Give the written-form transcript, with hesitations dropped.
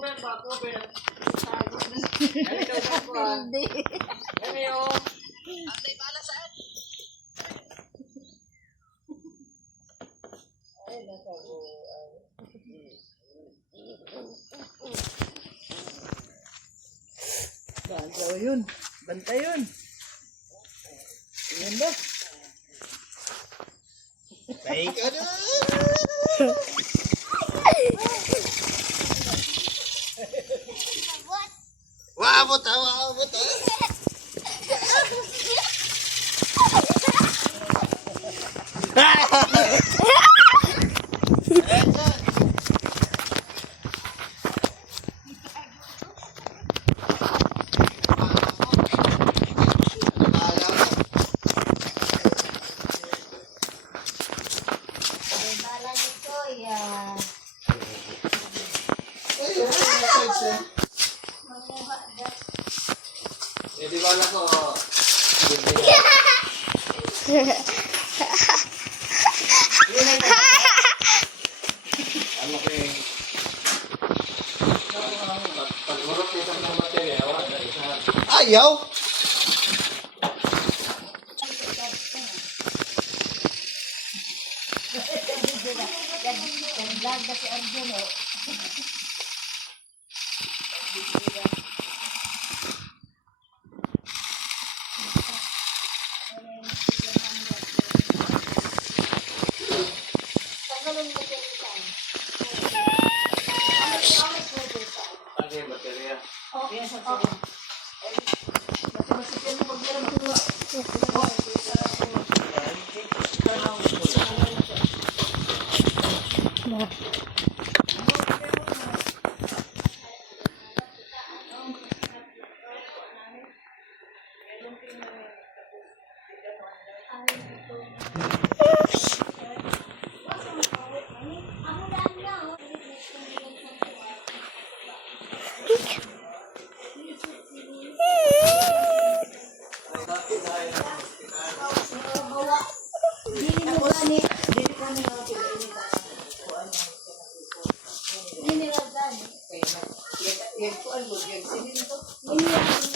Hindi. Bago yun. Banta yun. Yan ba? Baik ka na! Waabot ha! Waabot ha! Bala nito, yan. Manguha dyan. Di ba lang ko? Ano kayo? Pag-urot nito ng material, ayaw! Ganda si Arjun, oh. Tanggalin mo dyan saan. Amit mo dyan saan. Ano yung material? Oh, yes, oo. Masikin mo pag meron tuwa. Dili mo gani. Dili mo gani. Ini